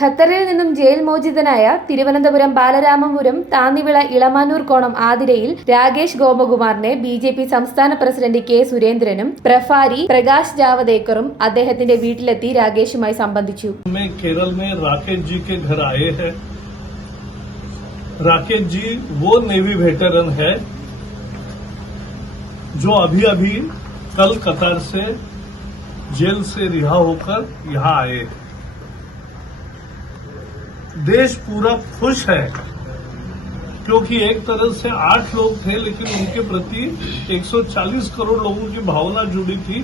ഖത്തറിൽ നിന്നും ജയിൽ മോചിതനായ തിരുവനന്തപുരം ബാലരാമപുരം താന്നിവിള ഇളമാനൂർ കോണം ആതിരയിൽ രാകേഷ് ഗോപകുമാറിനെ ബിജെപി സംസ്ഥാന പ്രസിഡന്റ് കെ സുരേന്ദ്രനും പ്രഭാരി പ്രകാശ് ജാവദേക്കറും അദ്ദേഹത്തിന്റെ വീട്ടിലെത്തി രാകേഷുമായി സംബന്ധിച്ചു. केरल में राकेश जी के घर आए हैं। राकेश जी वो नेवी वेटरन है जो अभी अभी कल कतर से जेल से रिहा होकर यहां आए। देश पूरा खुश है क्योंकि एक तरह से 8 लोग थे, लेकिन उनके प्रति 140 करोड़ लोगों की भावना जुड़ी थी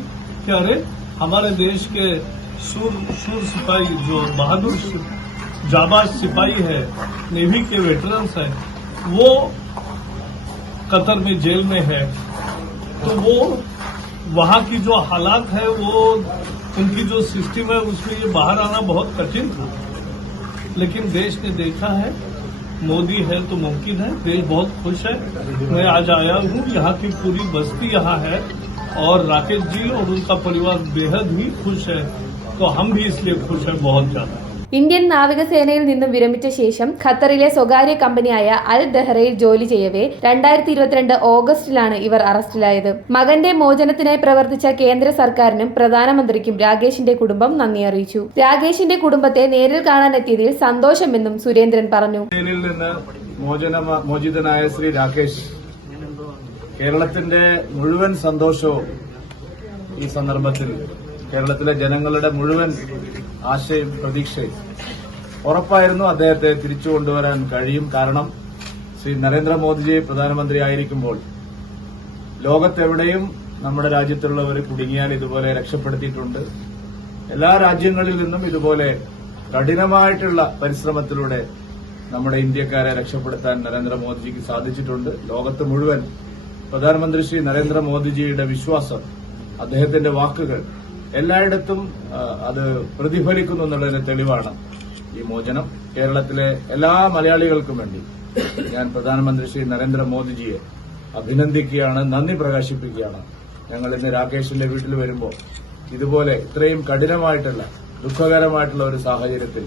कि अरे हमारे देश के सूर सिपाही जो बहादुर जाबाज सिपाही है, नेवी के वेटरन्स हैं, वो कतर में जेल में है। तो वो वहां की जो हालात है, वो उनकी जो सिस्टम है, उसमें ये बाहर आना बहुत कठिन था। लेकिन देश ने देखा है मोदी है तो मुमकिन है। देश बहुत खुश है। मैं आज आया हूँ, यहाँ की पूरी बस्ती यहाँ है और राकेश जी और उनका परिवार बेहद ही खुश है। तो हम भी इसलिए खुश हैं बहुत ज्यादा। ഇന്ത്യൻ നാവികസേനയിൽ നിന്നും വിരമിച്ച ശേഷം ഖത്തറിലെ സ്വകാര്യ കമ്പനിയായ അൽ ദഹ്റയിൽ ജോലി ചെയ്യവേ 2022 ഓഗസ്റ്റിലാണ് ഇവർ അറസ്റ്റിലായത്. മകന്റെ മോചനത്തിനായി പ്രവർത്തിച്ച കേന്ദ്ര സർക്കാരിനും പ്രധാനമന്ത്രിക്കും രാകേഷിന്റെ കുടുംബം നന്ദി അറിയിച്ചു. രാകേഷിന്റെ കുടുംബത്തെ നേരിൽ കാണാനെത്തിയതിൽ സന്തോഷമെന്നും സുരേന്ദ്രൻ പറഞ്ഞു. ജയിലിൽ നിന്ന് മോചിതനായ ശ്രീ രാകേഷ് കേരളത്തിന്റെ മുഴുവൻ സന്തോഷവും ഈ സന്ദർഭത്തിൽ കേരളത്തിലെ ജനങ്ങളുടെ മുഴുവൻ ആശയും പ്രതീക്ഷയും ഉറപ്പായിരുന്നു അദ്ദേഹത്തെ തിരിച്ചു കൊണ്ടുവരാൻ കഴിയും. കാരണം ശ്രീ നരേന്ദ്രമോദിജി പ്രധാനമന്ത്രിയായിരിക്കുമ്പോൾ ലോകത്തെവിടെയും നമ്മുടെ രാജ്യത്തുള്ളവർ കുടുങ്ങിയാൽ ഇതുപോലെ രക്ഷപ്പെടുത്തിയിട്ടുണ്ട്. എല്ലാ രാജ്യങ്ങളിൽ നിന്നും ഇതുപോലെ കഠിനമായിട്ടുള്ള പരിശ്രമത്തിലൂടെ നമ്മുടെ ഇന്ത്യക്കാരെ രക്ഷപ്പെടുത്താൻ നരേന്ദ്രമോദിജിക്ക് സാധിച്ചിട്ടുണ്ട്. ലോകത്ത് മുഴുവൻ പ്രധാനമന്ത്രി ശ്രീ നരേന്ദ്രമോദിജിയുടെ വിശ്വാസം, അദ്ദേഹത്തിന്റെ വാക്കുകൾ എല്ലായിടത്തും അത് പ്രതിഫലിക്കുന്നു എന്നുള്ളതിന് തെളിവാണ് ഈ മോചനം. കേരളത്തിലെ എല്ലാ മലയാളികൾക്കും വേണ്ടി ഞാൻ പ്രധാനമന്ത്രി ശ്രീ നരേന്ദ്രമോദിജിയെ അഭിനന്ദിക്കുകയാണ്, നന്ദി പ്രകാശിപ്പിക്കുകയാണ്. ഞങ്ങൾ ഇന്ന് രാകേഷിന്റെ വീട്ടിൽ വരുമ്പോൾ ഇതുപോലെ ഇത്രയും കഠിനമായിട്ടുള്ള ദുഃഖകരമായിട്ടുള്ള ഒരു സാഹചര്യത്തിൽ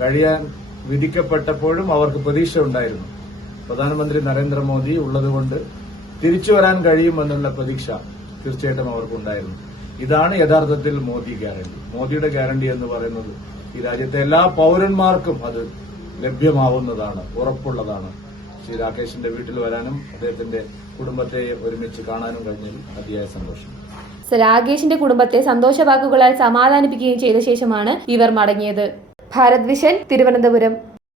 കഴിയാൻ വിധിക്കപ്പെട്ടപ്പോഴും അവർക്ക് പ്രതീക്ഷ ഉണ്ടായിരുന്നു. പ്രധാനമന്ത്രി നരേന്ദ്രമോദി ഉള്ളതുകൊണ്ട് തിരിച്ചു വരാൻ കഴിയുമെന്നുള്ള പ്രതീക്ഷ തീർച്ചയായിട്ടും അവർക്കുണ്ടായിരുന്നു. ഇതാണ് യഥാർത്ഥത്തിൽ മോദി ഗ്യാരണ്ടി. മോദിയുടെ ഗ്യാരണ്ടി എന്ന് പറയുന്നത് ഈ രാജ്യത്തെ എല്ലാ പൌരന്മാർക്കും അത് ലഭ്യമാവുന്നതാണ്, ഉറപ്പുള്ളതാണ്. ശ്രീ രാകേഷിന്റെ വീട്ടിൽ വരാനും അദ്ദേഹത്തിന്റെ കുടുംബത്തെ ഒരുമിച്ച് കാണാനും കഴിഞ്ഞതിൽ അതിയായ സന്തോഷം. രാകേഷിന്റെ കുടുംബത്തെ സന്തോഷവാക്കുകളാൽ സമാധാനിപ്പിക്കുകയും ചെയ്ത ശേഷമാണ് ഇവർ മടങ്ങിയത്. ഭാരത് വിഷൻ, തിരുവനന്തപുരം.